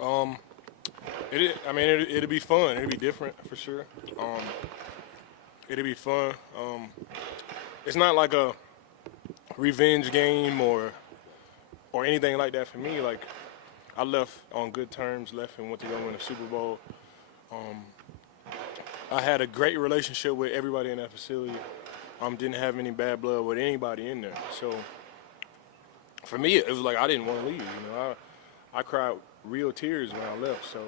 Um, it'll be fun. It'll be different for sure. Um, it'll be fun. It's not like a revenge game or anything like that for me. Like I left on good terms, left and went to go win a Super Bowl. Um, I had a great relationship with everybody in that facility. Didn't have any bad blood with anybody in there. So for me, it was like I didn't want to leave. I cried real tears when I left. So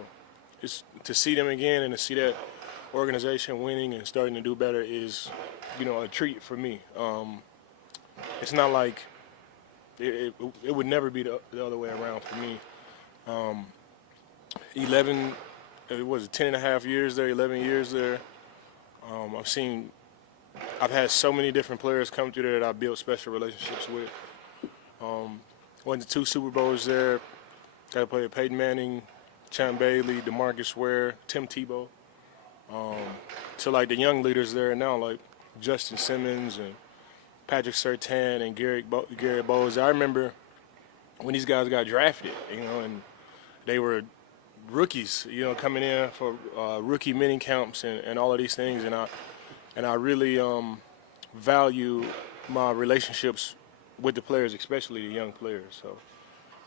it's to see them again and to see that organization winning and starting to do better is, a treat for me. It's not like it would never be the other way around for me. Um, 11, it was 10 and a half years there, 11 years there. I've had so many different players come through there that I built special relationships with. Um, Went to two Super Bowls there. Got to play with Peyton Manning, Champ Bailey, DeMarcus Ware, Tim Tebow. Um, to like the young leaders there now, like Justin Simmons and Patrick Surtain and Garrett Bowles. I remember when these guys got drafted, and they were rookies, coming in for rookie mini camps and all of these things, and I really value my relationships with the players, especially the young players. So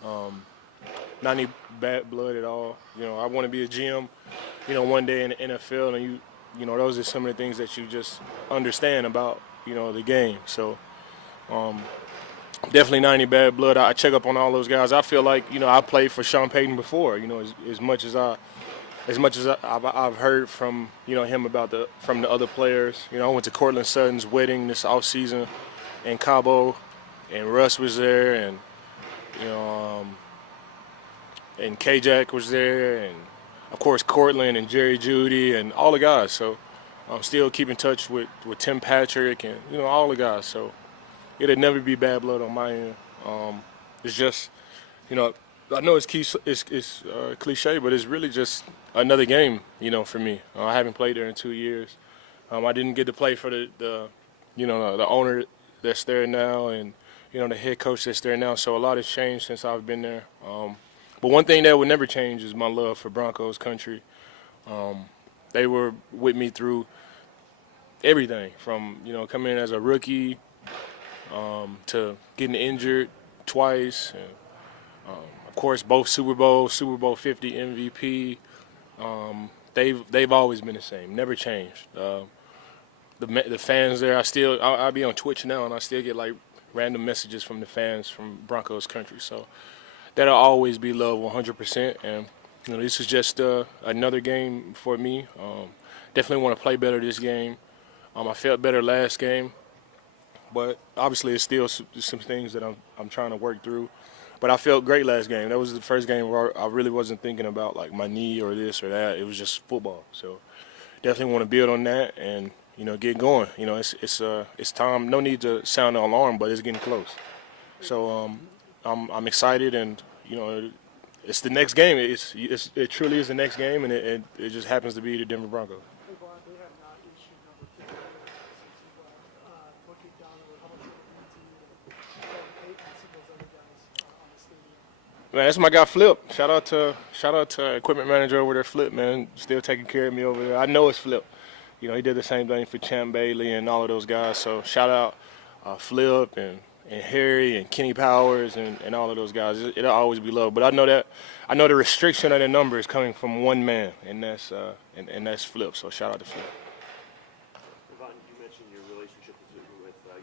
um, not any bad blood at all. I want to be a GM, one day in the NFL, and those are some of the things that you just understand about, the game. So definitely not any bad blood. I check up on all those guys. I feel like, I played for Sean Payton before, as much as I've heard from him from the other players. I went to Cortland Sutton's wedding this off season in Cabo, and Russ was there, and you know and K-Jack was there, and of course Cortland and Jerry Judy and all the guys. So I'm still keep in touch with Tim Patrick and all the guys. So it'll never be bad blood on my end. It's just I know it's cliche, but it's really just another game, for me. I haven't played there in 2 years. I didn't get to play for the owner that's there now, and the head coach that's there now. So a lot has changed since I've been there. But one thing that would never change is my love for Broncos country. They were with me through everything from coming in as a rookie to getting injured twice, and of course both Super Bowl 50 MVP. They've always been the same, never changed. The fans there, I'll be on Twitch now, and I still get like random messages from the fans from Broncos country. So that'll always be love 100%. And this is just another game for me. Definitely want to play better this game. I felt better last game, but obviously it's still some things that I'm trying to work through. But I felt great last game. That was the first game where I really wasn't thinking about like my knee or this or that. It was just football. So definitely want to build on that and get going. It's time. No need to sound the alarm, but it's getting close. So I'm excited, and it's the next game. It truly is the next game, and it just happens to be the Denver Broncos. Hey, Brian, they have not issued number 50 since you looking down there, how much would it mean to you to go and see those other guys on the stadium? Man, that's my guy Flip. Shout out to equipment manager over there, Flip. Man, still taking care of me over there. I know it's Flip. He did the same thing for Champ Bailey and all of those guys. So shout out Flip and Harry and Kenny Powers and all of those guys. It'll always be love. But I know the restriction of the number is coming from one man, and that's Flip. So shout out to Flip. Yvonne, you mentioned your relationship with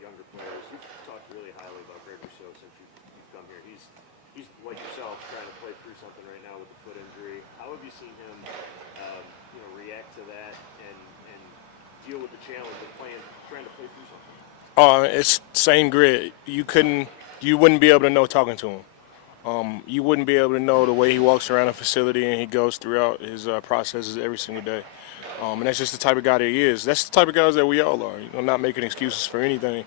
younger players. You've talked really highly about Greg Rousseau since you've come here. He's like yourself trying to play through something right now with the foot injury. How have you seen him, react to that and deal with the challenge of trying to play through something? It's same grid. You wouldn't be able to know talking to him. You wouldn't be able to know the way he walks around a facility and he goes throughout his processes every single day. And that's just the type of guy that he is. That's the type of guys that we all are. Not making excuses for anything.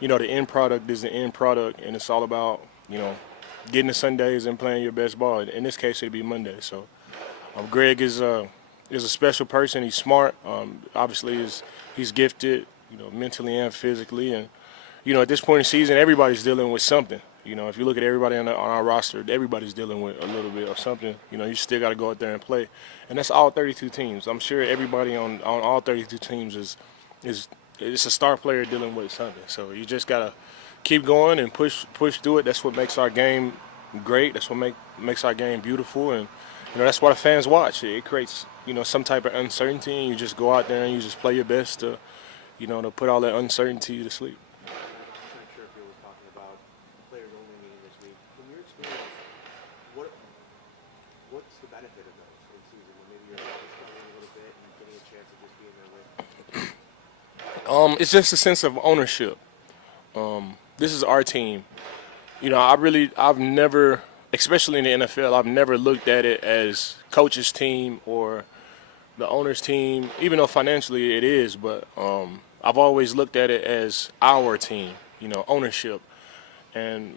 The end product is the end product, and it's all about getting to Sundays and playing your best ball. In this case, it'd be Monday. So Greg is a special person. He's smart. Obviously, he's gifted. Mentally and physically, and at this point in the season, everybody's dealing with something. You know, if you look at everybody on our roster, everybody's dealing with a little bit of something. You know, you still got to go out there and play, and that's all 32 teams. I'm sure everybody on all 32 teams is it's a star player dealing with something. So you just gotta keep going and push through it. That's what makes our game great. That's what makes our game beautiful, and you know that's why the fans watch. It creates some type of uncertainty, and you just go out there and you just play your best to to put all that uncertainty to sleep. Sure if you was talking about players only meeting this week. From your experience, what what's the benefit of those in season when maybe you're struggling a little bit and getting a chance of just being there with them? It's just a sense of ownership. This is our team. You know, I've never, especially in the NFL, I've never looked at it as coach's team or the owner's team, even though financially it is, but I've always looked at it as our team, ownership. And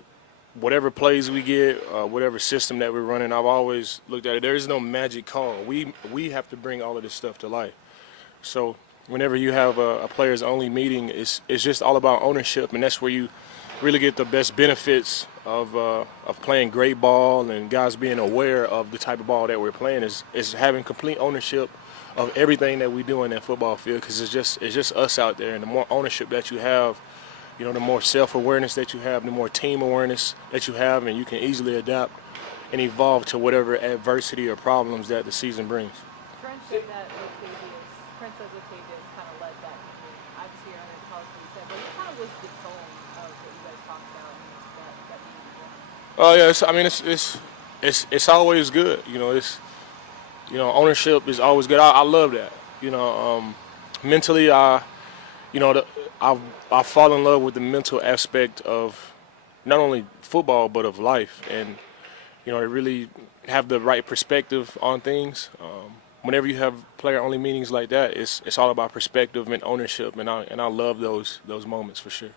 whatever plays we get, whatever system that we're running, I've always looked at it. There is no magic call. We have to bring all of this stuff to life. So whenever you have a players only meeting, it's just all about ownership, and that's where you really get the best benefits of playing great ball and guys being aware of the type of ball that we're playing is having complete ownership of everything that we do in that football field, because it's just us out there, and the more ownership that you have, the more self-awareness that you have, the more team awareness that you have, and you can easily adapt and evolve to whatever adversity or problems that the season brings. Trent said that Trent says Latavius kind of led that group. Obviously, you're on his college, what he said, but what kind of was the tone of what you guys talked about in that meeting? Oh yeah, it's always good. Ownership is always good. I love that. Mentally, you know, the, I fall in love with the mental aspect of not only football but of life, and to really have the right perspective on things. Whenever you have player-only meetings like that, it's all about perspective and ownership, and I love those moments for sure.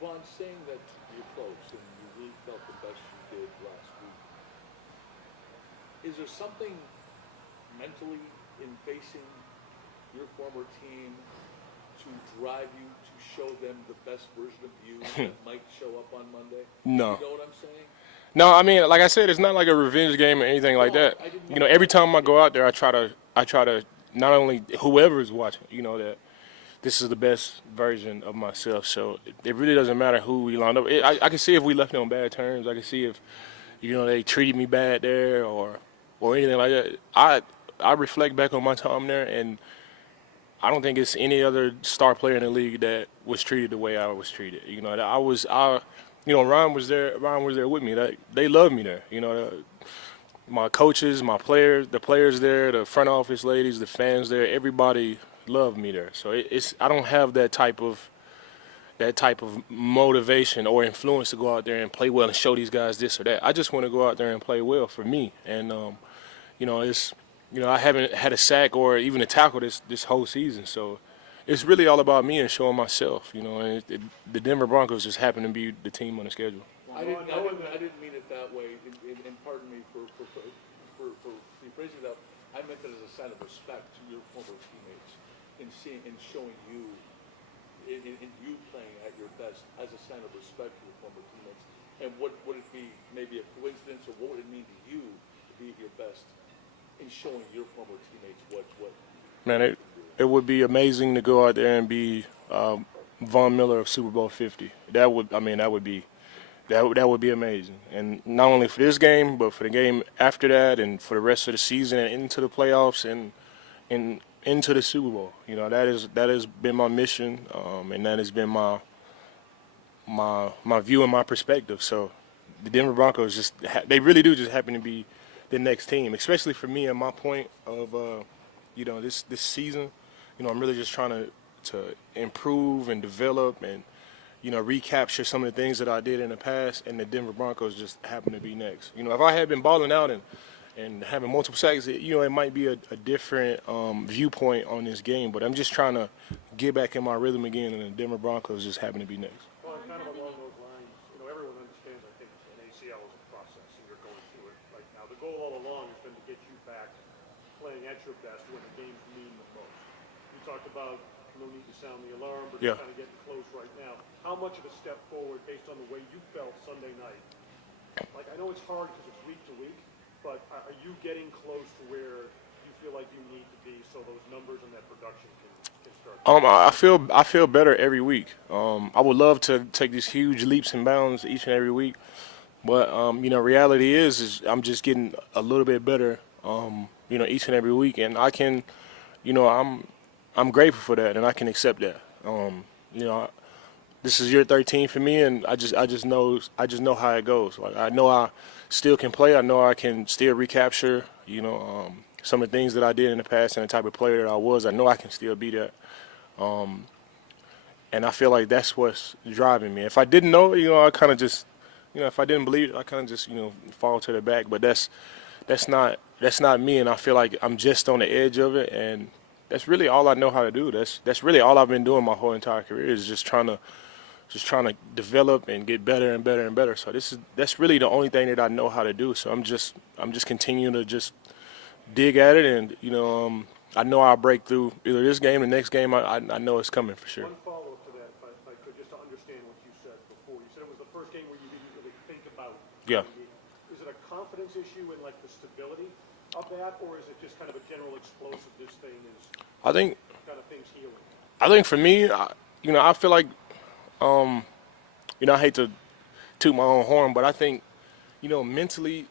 Vaughn, saying that you're close and you really felt the best you did last week, is there something mentally in facing your former team to drive you to show them the best version of you that might show up on Monday? No. You know what I'm saying? No, I mean, like I said, it's not like a revenge game or anything like that. I didn't mean Every time I go out there, I try to not only whoever is watching, that this is the best version of myself. So it really doesn't matter who we line up. I can see if we left on bad terms. I can see if they treated me bad there or anything like that. I reflect back on my time there, and I don't think it's any other star player in the league that was treated the way I was treated. Ryan was there. Ryan was there with me. They loved me there. My coaches, my players, the players there, the front office ladies, the fans there. Everybody loved me there. So I don't have that type of motivation or influence to go out there and play well and show these guys this or that. I just want to go out there and play well for me. And I haven't had a sack or even a tackle this whole season. So it's really all about me and showing myself. And the Denver Broncos just happen to be the team on the schedule. I didn't mean it that way, and pardon me for rephrasing that. I meant it as a sign of respect to your former teammates in seeing and showing you, in you playing at your best as a sign of respect to your former teammates. And would it be maybe a coincidence, or what would it mean to you to be at your best in showing your former teammates what? Man, it would be amazing to go out there and be Von Miller of Super Bowl 50. That would be amazing. And not only for this game, but for the game after that, and for the rest of the season, and into the playoffs, and into the Super Bowl. That has been my mission, and that has been my view and my perspective. So the Denver Broncos they really do just happen to be the next team, especially for me at my point of this season. I'm really just trying to improve and develop and recapture some of the things that I did in the past, and the Denver Broncos just happen to be next. If I had been balling out and having multiple sacks, it might be a different viewpoint on this game, but I'm just trying to get back in my rhythm again, and the Denver Broncos just happen to be next. Well, kind of along those lines, everyone understands, I think, an ACL is a process, and you're going through it right now. The goal all along has been to get you back playing at your best when the games mean the most. You talked about no need to sound the alarm, but Yeah. you're kind of getting close right now. How much of a step forward based on the way you felt Sunday night? Like, I know it's hard because it's week to week, but are you getting close to where you feel like you need to be so those numbers and that production can start? I feel better every week. I would love to take these huge leaps and bounds each and every week, but reality is I'm just getting a little bit better. Each and every week, and I can, I'm grateful for that, and I can accept that. You know, this is year 13 for me, and I just know how it goes. Like I know I still can play. I know I can still recapture. Some of the things that I did in the past and the type of player that I was. I know I can still be that. And I feel like that's what's driving me. If I didn't know, I kind of just, if I didn't believe it, I kind of just, fall to the back. But that's not me, and I feel like I'm just on the edge of it, and that's really all I know how to do. That's really all I've been doing my whole entire career is just trying to develop and get better and better and better. So that's really the only thing that I know how to do. So I'm just continuing to just dig at it, and I know I'll break through either this game, the next game. I know it's coming for sure. One follow-up to that, if I could, just to understand what you said before. You said it was the first game where you didn't really think about Yeah. winning. Is it a confidence issue in like the stability of that, or is it just kind of a general explosiveness thing? Is I think kind of things healing? I think for me, I feel like I hate to toot my own horn, but I think mentally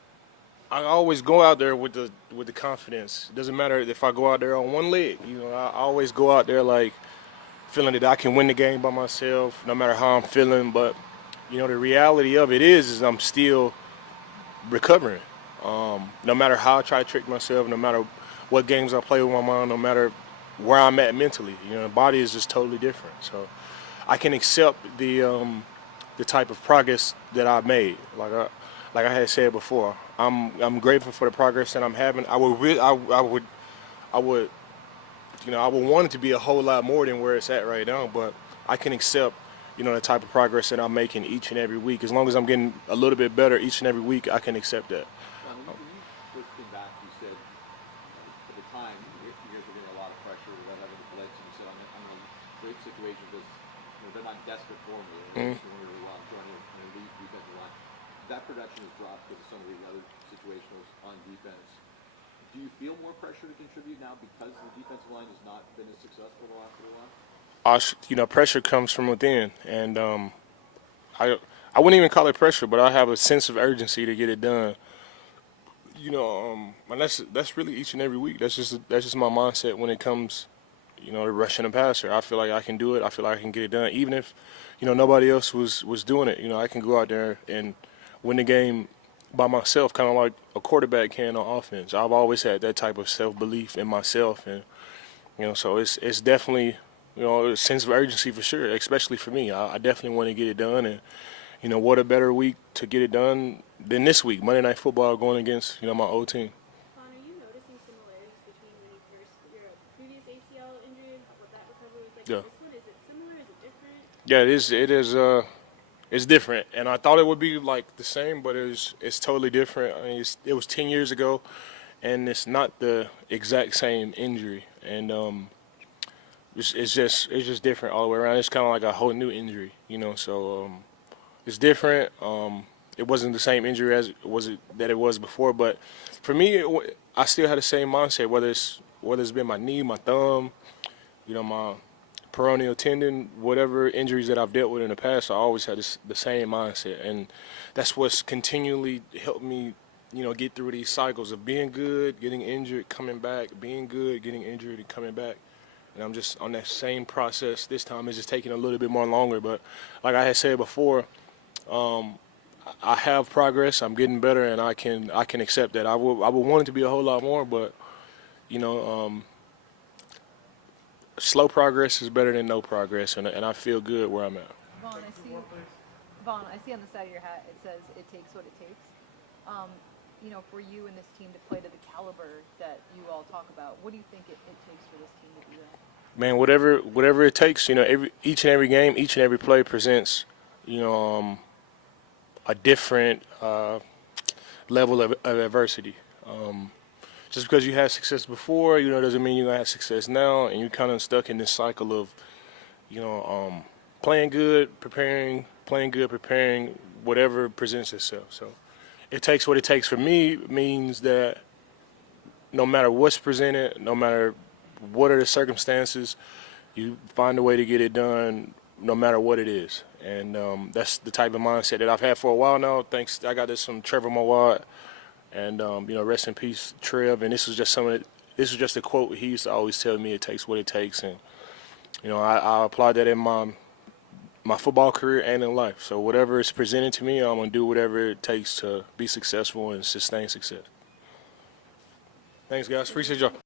I always go out there with the confidence. It doesn't matter if I go out there on one leg. I always go out there like feeling that I can win the game by myself, no matter how I'm feeling. But the reality of it is I'm still recovering. No matter how I try to trick myself, no matter what games I play with my mind, no matter where I'm at mentally, the body is just totally different. So I can accept the type of progress that I've made. Like I had said before, I'm grateful for the progress that I'm having. I would want it to be a whole lot more than where it's at right now, but I can accept the type of progress that I'm making each and every week. As long as I'm getting a little bit better each and every week, I can accept that. When you first came back, you said at the time you guys were getting a lot of pressure without having the blitz, and you said, I'm in a great situation because they're not desperate for me. They're doing really well. I'm joining an elite defensive line. That production has dropped because of some of the other situationals on defense. Do you feel more pressure to contribute now because the defensive line has not been as successful the last little while? Pressure comes from within, and I wouldn't even call it pressure, but I have a sense of urgency to get it done. And that's really each and every week. That's just my mindset when it comes, to rushing a passer. I feel like I can do it. I feel like I can get it done, even if, nobody else was doing it. I can go out there and win the game by myself, kind of like a quarterback can on offense. I've always had that type of self belief in myself, and so it's definitely a sense of urgency for sure, especially for me. I definitely want to get it done, and what a better week to get it done than this week, Monday Night Football, going against my old team. Vaughn, are you noticing similarities between when you first your previous ACL injury and what that recovery was like Yeah. to this one? Is it similar? Is it different? Yeah, it is. It is. It's different, and I thought it would be like the same, but it's totally different. I mean, it was 10 years ago, and it's not the exact same injury, and it's just different all the way around. It's kind of like a whole new injury. So it's different. It wasn't the same injury as it was before, but for me, I still had the same mindset. Whether it's been my knee, my thumb, my peroneal tendon, whatever injuries that I've dealt with in the past, I always had the same mindset, and that's what's continually helped me, get through these cycles of being good, getting injured, coming back, being good, getting injured, and coming back. And I'm just on that same process this time. It's just taking a little bit more longer, but like I had said before, I have progress. I'm getting better, and I can accept that. I would want it to be a whole lot more, but you know, slow progress is better than no progress, and I feel good where I'm at. Vaughn, Vaughn, I see on the side of your hat it says it takes what it takes. For you and this team to play to the caliber that you all talk about, what do you think it takes for this team to do that? Man, whatever it takes, each and every game, each and every play presents, a different level of adversity. just because you had success before, doesn't mean you're gonna have success now, and you're kind of stuck in this cycle of, playing good, preparing, whatever presents itself. So it takes what it takes for me means that no matter what's presented, no matter what are the circumstances, you find a way to get it done, no matter what it is. And that's the type of mindset that I've had for a while now. Thanks, I got this from Trevor Mawad, and rest in peace, Trev. And this was just this was just a quote he used to always tell me: "It takes what it takes." And I apply that in my football career and in life. So whatever is presented to me, I'm gonna do whatever it takes to be successful and sustain success. Thanks, guys. Appreciate y'all.